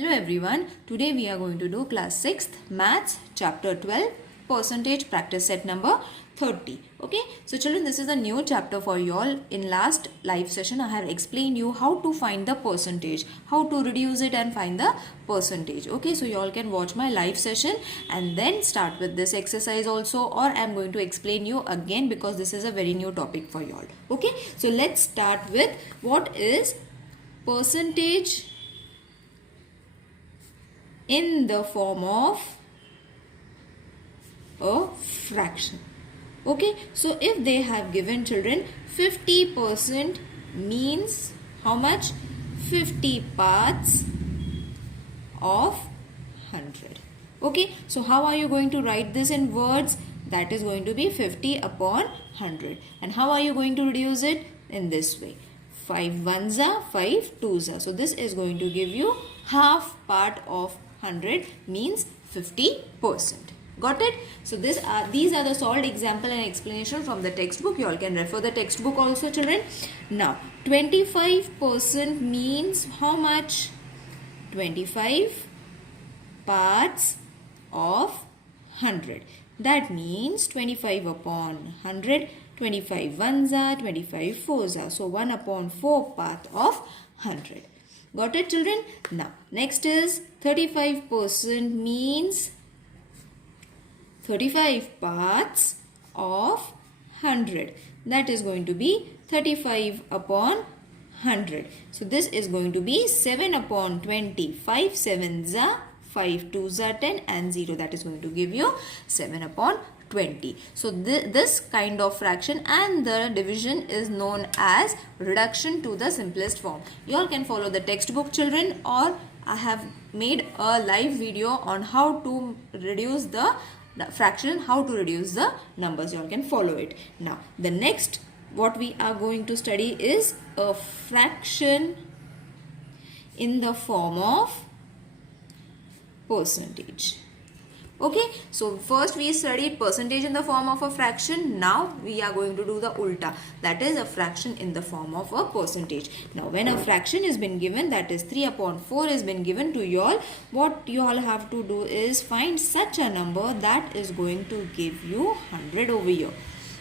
Hello everyone, today we are going to do class 6th maths chapter 12 percentage practice set number 30. Okay, so children, this is a new chapter for you all. In last live session I have explained you how to find the percentage, how to reduce it and find the percentage. Okay, so you all can watch my live session and then start with this exercise also, or I am going to explain you again because this is a very new topic for you all. Okay, so let's start with what is percentage in the form of a fraction. Okay, so if they have given children 50% means how much? 50 parts of 100. Okay, so how are you going to write this in words? That is going to be 50 upon 100. And how are you going to reduce it? In this way. 5 ones are 5 twos are. So this is going to give you half part of 100 means 50%. Got it? So these are the solved example and explanation from the textbook. You all can refer the textbook also, children. Now 25% means how much? 25 parts of 100. That means 25 upon 100. 25 ones are, 25 fours are. So 1 upon 4 part of 100. Got it, children? Now, next is 35% means 35 parts of 100. That is going to be 35 upon 100. So, this is going to be 7 upon 20. 5 sevens are, 5 twos are 10 and 0. That is going to give you 7 upon 20. So this kind of fraction and the division is known as reduction to the simplest form. You all can follow the textbook, children, or I have made a live video on how to reduce the fraction, how to reduce the numbers. You all can follow it. Now the next what we are going to study is a fraction in the form of percentage. Okay, so first we studied percentage in the form of a fraction. Now we are going to do the ulta, that is a fraction in the form of a percentage. Now when a fraction has been given, that is 3 upon 4 has been given to you all, what you all have to do is find such a number that is going to give you 100 over here.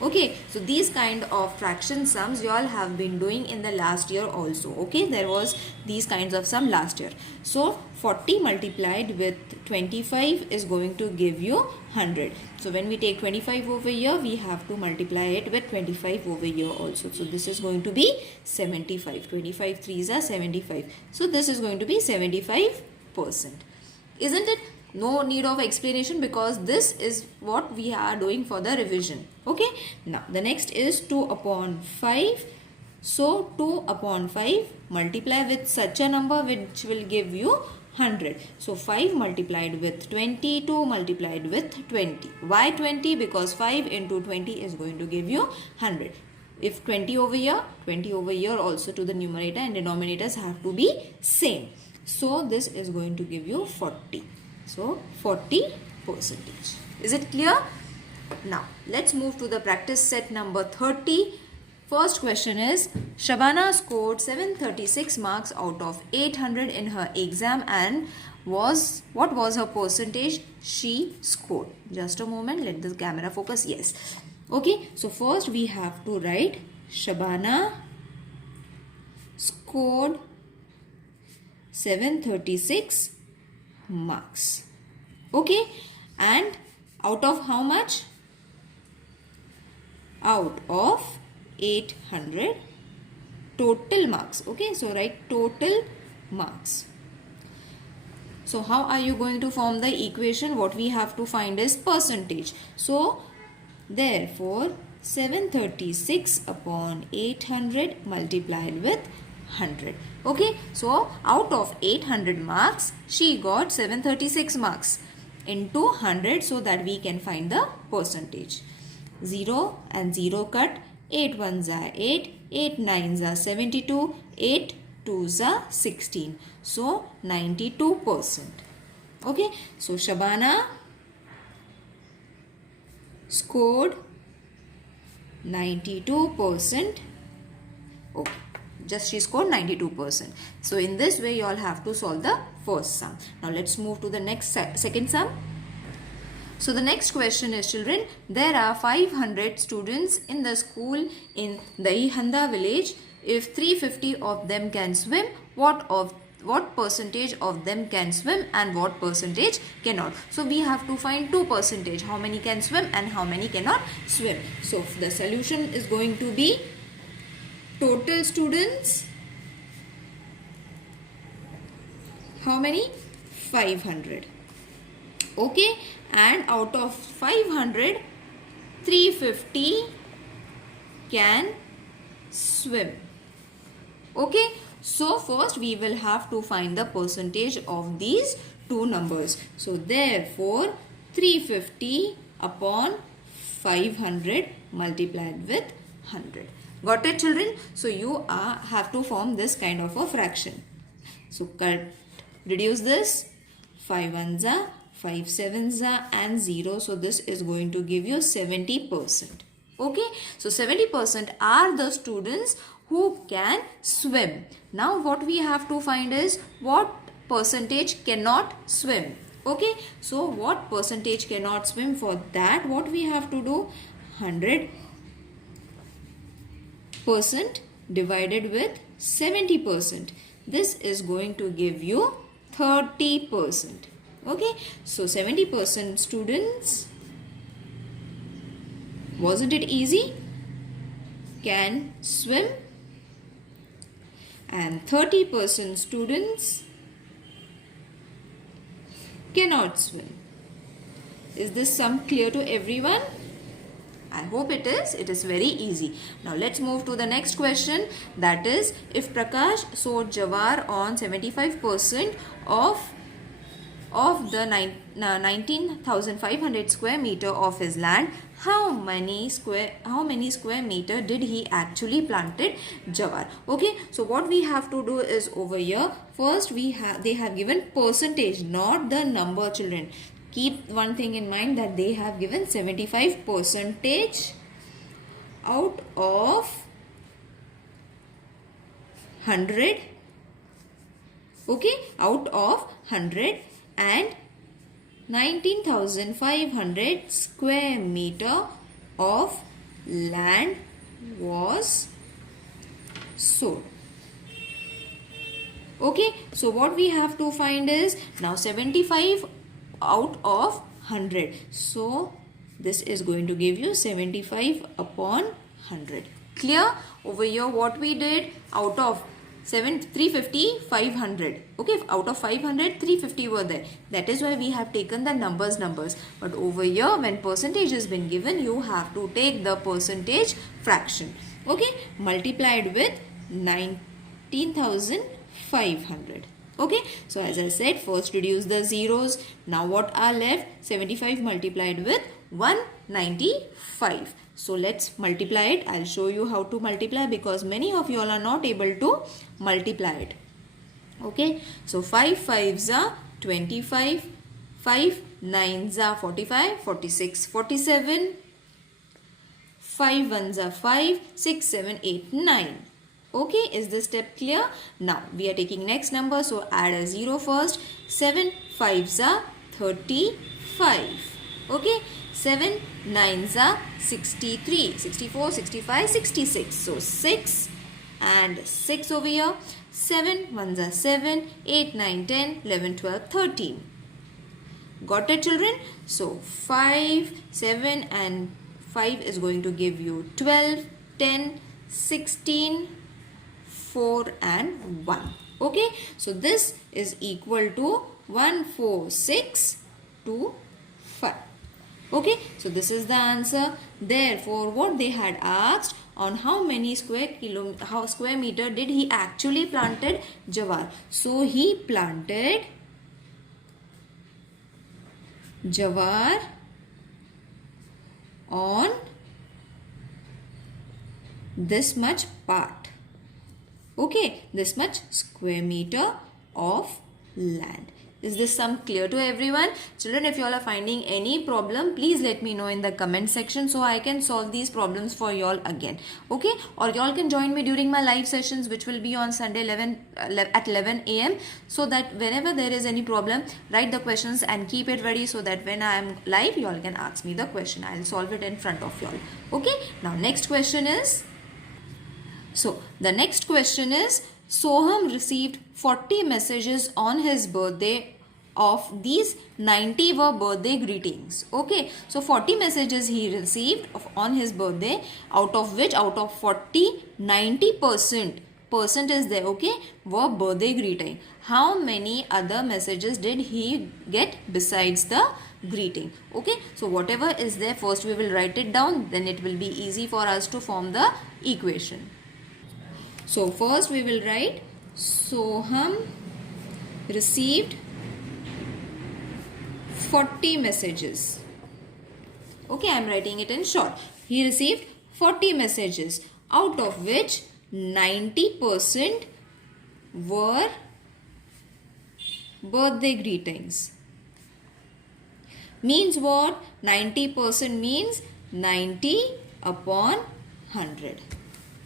Okay, so these kind of fraction sums you all have been doing in the last year also. Okay, there was these kinds of sum last year. So 40 multiplied with 25 is going to give you 100. So when we take 25 over here, we have to multiply it with 25 over here also. So this is going to be 75. 25 threes are 75. So this is going to be 75%. Isn't it? No need of explanation because this is what we are doing for the revision. Okay. Now the next is 2 upon 5. So 2 upon 5 multiply with such a number which will give you 100. So 5 multiplied with 20, 2 multiplied with 20. Why 20? Because 5 into 20 is going to give you 100. If 20 over here also to the numerator and denominators have to be same. So this is going to give you 40. So 40%. Is it clear? Now let's move to the practice set number 30. First question is, Shabana scored 736 marks out of 800 in her exam and what was her percentage she scored? Just a moment, let the camera focus. Yes. Okay, so first we have to write Shabana scored 736 marks. Okay, and out of how much? Out of 800 total marks. Okay, so write total marks. So how are you going to form the equation? What we have to find is percentage. So therefore 736 upon 800 multiplied with 100. Okay, so out of 800 marks, she got 736 marks into 100 so that we can find the percentage. 0 and 0 cut, 8 ones are 8, 8 nines are 72, 8 twos are 16. So 92%. Okay, so Shabana scored 92%. Okay, just she scored 92%. So in this way you all have to solve the first sum. Now let's move to the next second sum. So the next question is, children, there are 500 students in the school in Dahihanda village. If 350 of them can swim, what percentage of them can swim and what percentage cannot? So we have to find 2%, how many can swim and how many cannot swim. So the solution is going to be total students. How many? 500. Okay, and out of 500, 350 can swim. Okay, so first we will have to find the percentage of these two numbers. So therefore 350 upon 500 multiplied with 100. Got it, children? So you have to form this kind of a fraction. So reduce this. 5 ones are 5 sevens are and 0. So this is going to give you 70%. Okay. So 70% are the students who can swim. Now what we have to find is what percentage cannot swim. Okay. So what percentage cannot swim? For that what we have to do? 100% divided with 70%. This is going to give you 30%. Okay, so 70% students, wasn't it easy, can swim, and 30% students cannot swim. Is this sum clear to everyone? I hope it is. It is very easy. Now let's move to the next question. That is, if Prakash sowed jawar on 75% of the 19,500 square meter of his land, how many square meter did he actually planted jawar? Okay, so what we have to do is over here, first they have given percentage, not the number, children. Keep one thing in mind, that they have given 75% out of 100. Okay, out of 100, and 19,500 square meter of land was sold. Okay, so what we have to find is, now 75 out of 100. So this is going to give you 75 upon 100. Clear? Over here what we did, out of 350, 500. Okay, out of 500, 350 were there. That is why we have taken the numbers. But over here, when percentage has been given, you have to take the percentage fraction. Okay, multiplied with 19,500. Okay, so as I said, first reduce the zeros. Now what are left? 75 multiplied with 195. So let's multiply it. I'll show you how to multiply, because many of you all are not able to multiply it. Okay, so 5 5s are 25, 5 9s are 45, 46, 47, 5 1s are 5, 6, 7, 8, 9. Okay, is this step clear? Now we are taking next number, so add a 0 first. 7 5s are 35. Okay, 7 9s are 63, 64, 65, 66. So 6 and 6 over here. 7 1s are 7, 8, 9, 10, 11, 12, 13. Got it, children? So 5, 7 and 5 is going to give you 12, 10, 16, 4 and 1. Okay, so this is equal to 14625. Okay, so this is the answer. Therefore, what they had asked, on how many square meter did he actually planted jawar? So he planted jawar on this much part. Okay, this much square meter of land. Is this sum clear to everyone? Children, if you all are finding any problem, please let me know in the comment section so I can solve these problems for you all again. Okay? Or you all can join me during my live sessions which will be on Sunday at 11 a.m. so that whenever there is any problem, write the questions and keep it ready so that when I am live, you all can ask me the question. I will solve it in front of you all. Okay? Now, next question is... So, the next question is, Soham received 40 messages on his birthday. Of these, 90 were birthday greetings. Okay, so 40 messages he received on his birthday, out of which, out of 40, 90% is there, okay, were birthday greeting. How many other messages did he get besides the greeting? Okay, so whatever is there, first we will write it down, then it will be easy for us to form the equation. So first we will write Soham received 40 messages. Okay, I am writing it in short. He received 40 messages, out of which 90% were birthday greetings. Means what? 90% means 90 upon 100.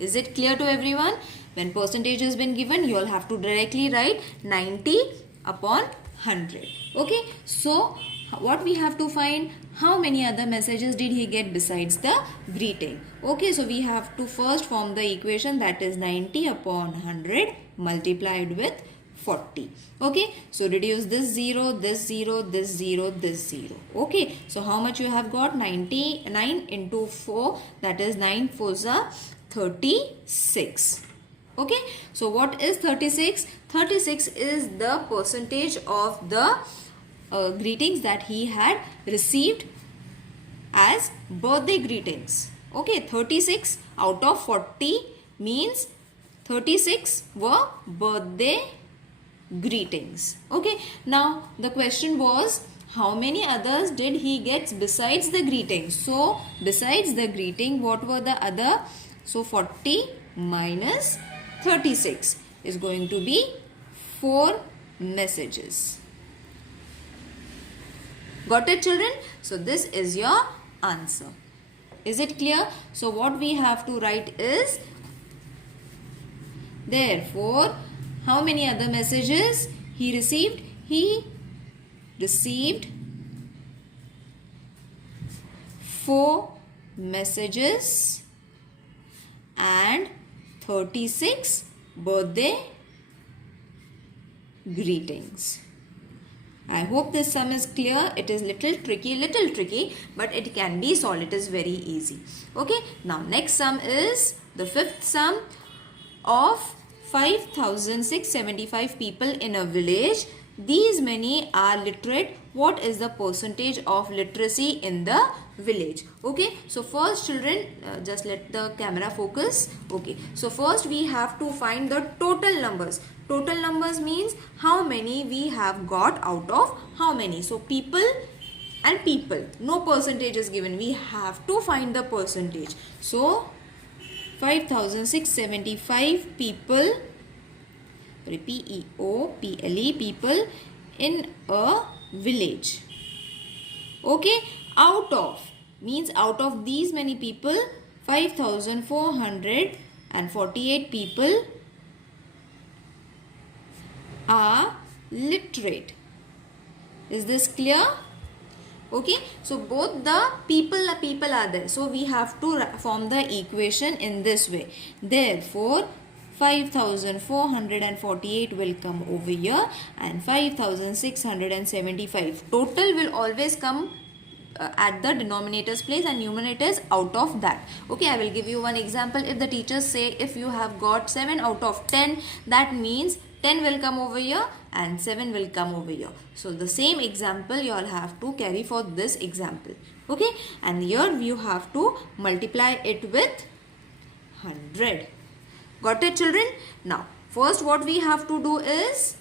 Is it clear to everyone? When percentage has been given, you all have to directly write 90 upon 100. Okay, so what we have to find, how many other messages did he get besides the greeting? Okay, so we have to first form the equation, that is 90 upon 100 multiplied with 40. Okay, so reduce this 0, this 0, this 0, this 0. Okay, so how much you have got? 99 into 4, that is 9 4s are 36. Okay, so what is 36? 36 is the percentage of the greetings that he had received as birthday greetings. Okay, 36 out of 40 means 36 were birthday greetings. Okay, now the question was, how many others did he get besides the greeting? So besides the greeting, what were the other? So 40 minus 36 is going to be 4 messages. Got it, children? So this is your answer. Is it clear? So what we have to write is, therefore, how many other messages he received? He received 4 messages and 36 birthday greetings. I hope this sum is clear. It is little tricky, but it can be solved. It is very easy. Okay, now next sum is the fifth sum. Of 5,675 people in a village, these many are literate. What is the percentage of literacy in the village? Okay, so first, children, just let the camera focus. Okay, so first we have to find the total numbers. Total numbers means how many we have got out of how many. So people and people, no percentage is given. We have to find the percentage. So 5,675 people, P-E-O-P-L-E, people in a village. Okay, out of means out of these many people, 5,448 people are literate. Is this clear? Okay, so both the people are there. So we have to form the equation in this way. Therefore, 5,448 will come over here and 5,675. Total will always come at the denominator's place and numerators out of that. Okay, I will give you one example. If the teachers say if you have got 7 out of 10, that means 10 will come over here and 7 will come over here. So the same example you all have to carry for this example. Okay, and here you have to multiply it with 100. Got it, children? Now first what we have to do is,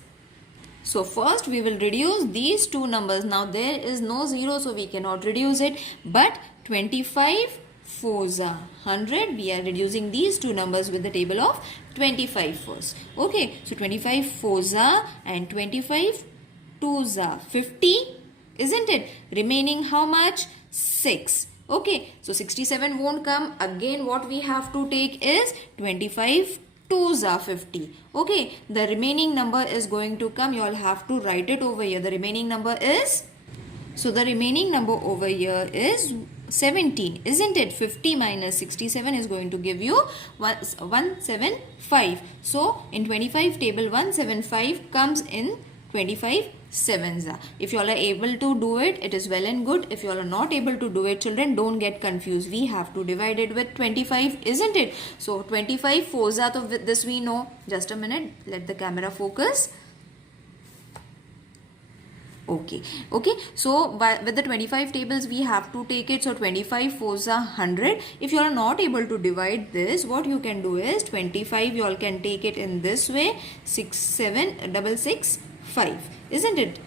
so first we will reduce these two numbers. Now there is no 0, so we cannot reduce it, but 25 4s are 100. We are reducing these two numbers with the table of 25 first. Okay, so 25 4s are and 25 2s are 50, isn't it? Remaining how much? 6. Okay, so 67 won't come. Again, what we have to take is 25 2s are 50. Okay, the remaining number is going to come. You all have to write it over here. The remaining number is, so the remaining number over here is 17, isn't it? 50 minus 67 is going to give you 175. So in 25 table, 175 comes in 25 sevens. If you all are able to do it, it is well and good. If you all are not able to do it, children, don't get confused. We have to divide it with 25, isn't it? So 25 fours are, of this we know. Just a minute, let the camera focus. Okay, so with the 25 tables we have to take it. So 25 fours are 100. If you are not able to divide this, what you can do is 25 you all can take it in this way, 6 7 6 5, isn't it?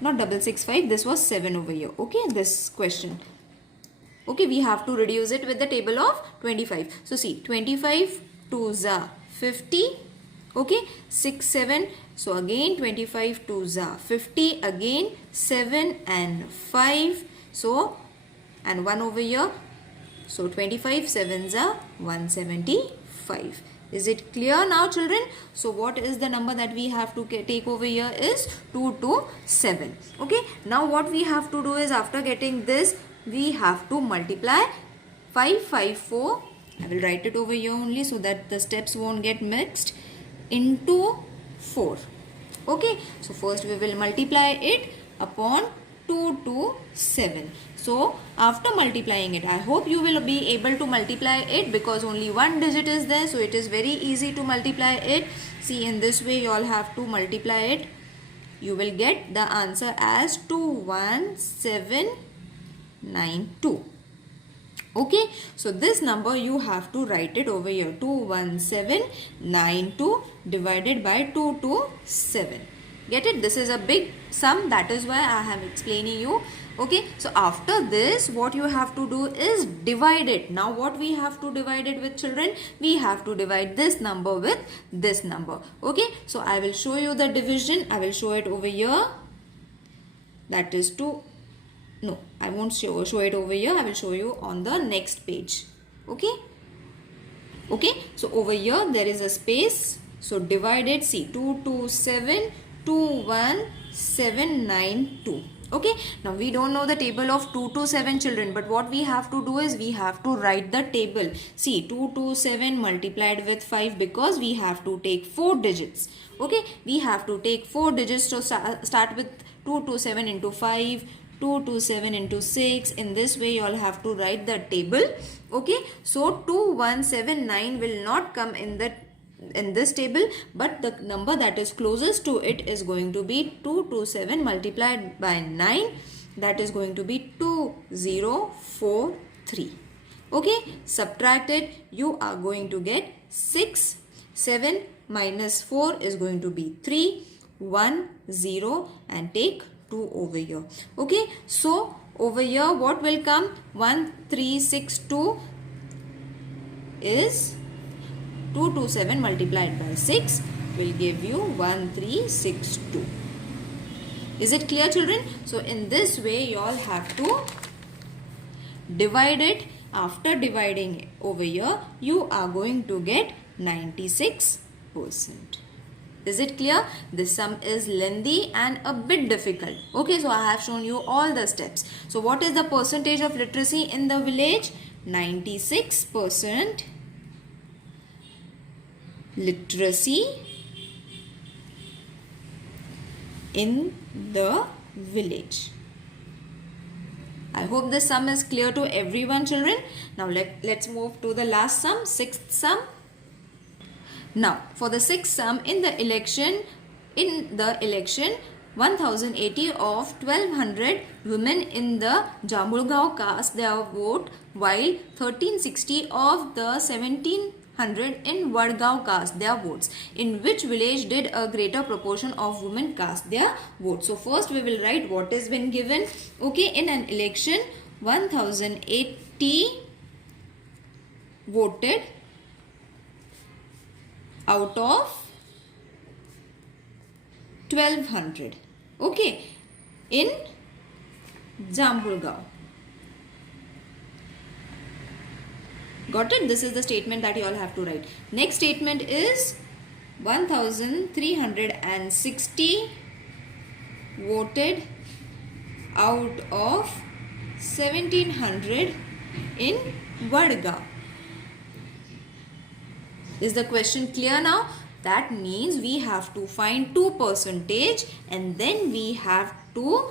Not 665, this was 7 over here. Okay, this question. Okay, we have to reduce it with the table of 25. So see, 25 2s are 50. Okay, 6 7. So again 25 2s are 50. Again 7 and 5. So and 1 over here. So 25 7s are 175. Is it clear now, children? So what is the number that we have to take over here is 227. Okay, now what we have to do is, after getting this, we have to multiply 554. I will write it over here only so that the steps won't get mixed, into 4. Okay, so first we will multiply it upon 227. So after multiplying it, I hope you will be able to multiply it, because only one digit is there, so it is very easy to multiply it. See, in this way you all have to multiply it. You will get the answer as 21792. Okay, so this number you have to write it over here, 21792 divided by 227. Get it? This is a big sum, that is why I am explaining you. Okay, so after this what you have to do is divide it. Now what we have to divide it with, children? We have to divide this number with this number. Okay, so I will show you the division. I will show it over here. That is 2. No, I won't show it over here. I will show you on the next page. Okay. Okay, so over here there is a space. So divide it. See, 227 Okay, now we don't know the table of 227, children, but what we have to do is we have to write the table. See, 227 multiplied with 5, because we have to take 4 digits. Okay, we have to take 4 digits. So start with 227 into 5, 227 into 6. In this way you all have to write the table. Okay, so 2179 will not come in this table, but the number that is closest to it is going to be 227 multiplied by 9. That is going to be 2043. Okay, subtract it. You are going to get 6. 7 minus 4 is going to be 3. 1 0 and take 2 over here. Okay, so over here what will come? 1362 is 227 multiplied by 6 will give you 1362. Is it clear, children? So in this way you all have to divide it. After dividing it over here, you are going to get 96%. Is it clear? This sum is lengthy and a bit difficult. Okay, so I have shown you all the steps. So what is the percentage of literacy in the village? 96% literacy in the village. I hope this sum is clear to everyone, children. Now let's move to the last sum, sixth sum. Now for the sixth sum, in the election 1080 of 1200 women in the Jambulgaon cast their vote, while 1360 of the 1700 in Vadgaon cast their votes. In which village did a greater proportion of women cast their votes? So first we will write what has been given. Okay, in an election 1080 voted out of 1200. Okay, in Jambulgaon. Got it? This is the statement that you all have to write. Next statement is 1360 voted out of 1700 in Vadgaon. Is the question clear now? That means we have to find 2% and then we have to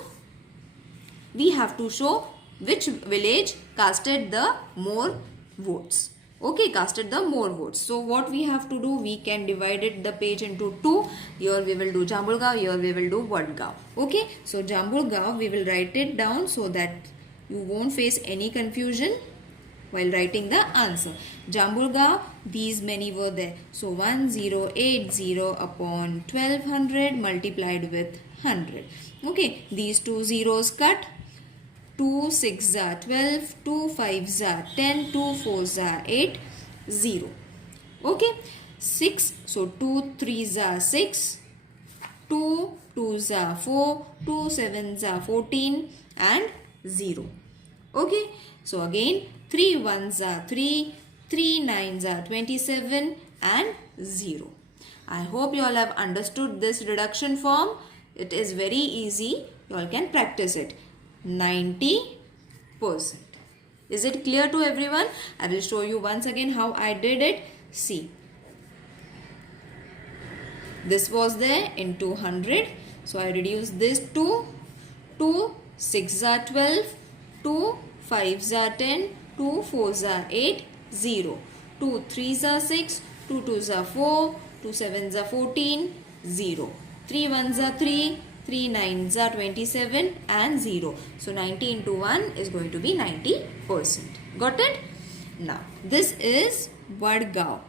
show which village casted the more votes. Okay, casted the more votes. So what we have to do, we can divide it the page into two. Here we will do Jambulgaon, here we will do Vadgaon. Okay, so Jambulgaon we will write it down so that you won't face any confusion while writing the answer. Jambulgaon, these many were there. So 1080 upon 1200 multiplied with 100. Okay, these two zeros cut. 2 6 are 12, 2 5 are 10, 2 4 are 8, 0. Okay, 6, so 2 3 are 6, 2 2 are 4, 2 7 are 14 and 0. Okay, so again 3 1s are 3, 3 9s are 27 and 0. I hope you all have understood this reduction form. It is very easy. You all can practice it. 90%. Is it clear to everyone? I will show you once again how I did it. See. This was there in 200. So I reduced this to 2 6 are 12, 2 5 are 10, 2 4 are 8, 0. 2 3 are 6, 2 2 are 4, 2 7 are 14, 0. 3 1s are 3, 3 9s are 27 and 0. So 90 into 1 is going to be 90%. Got it? Now this is Vadgaon.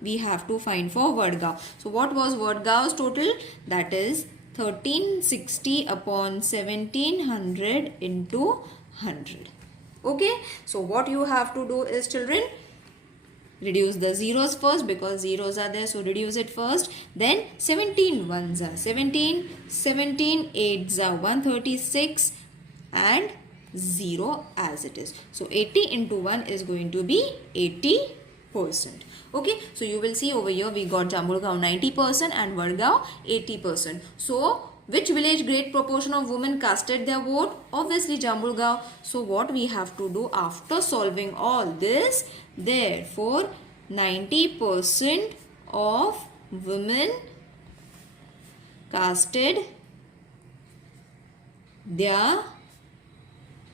We have to find for Vadgaon. So what was Vadgaon's total? That is 1360 upon 1700 into 100. Okay. So what you have to do is, children, reduce the zeros first because zeros are there. So reduce it first. Then 17 ones are 17, 17 8s are 136 and 0 as it is. So 80 into 1 is going to be 80%. Okay, so you will see over here we got Jambulgaon 90% and Vadgaon 80%. So which village great proportion of women casted their vote? Obviously Jambulgaon. So what we have to do after solving all this, therefore 90% of women casted their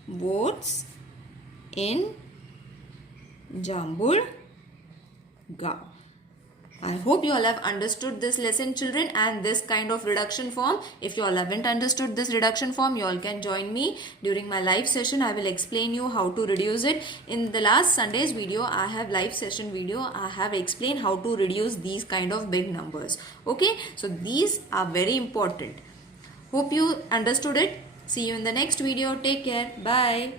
votes in Jambulgaon. I hope you all have understood this lesson, children, and this kind of reduction form. If you all haven't understood this reduction form, you all can join me during my live session. I will explain you how to reduce it. In the last Sunday's video, I have live session video. I have explained how to reduce these kind of big numbers. Okay, so these are very important. Hope you understood it. See you in the next video. Take care. Bye.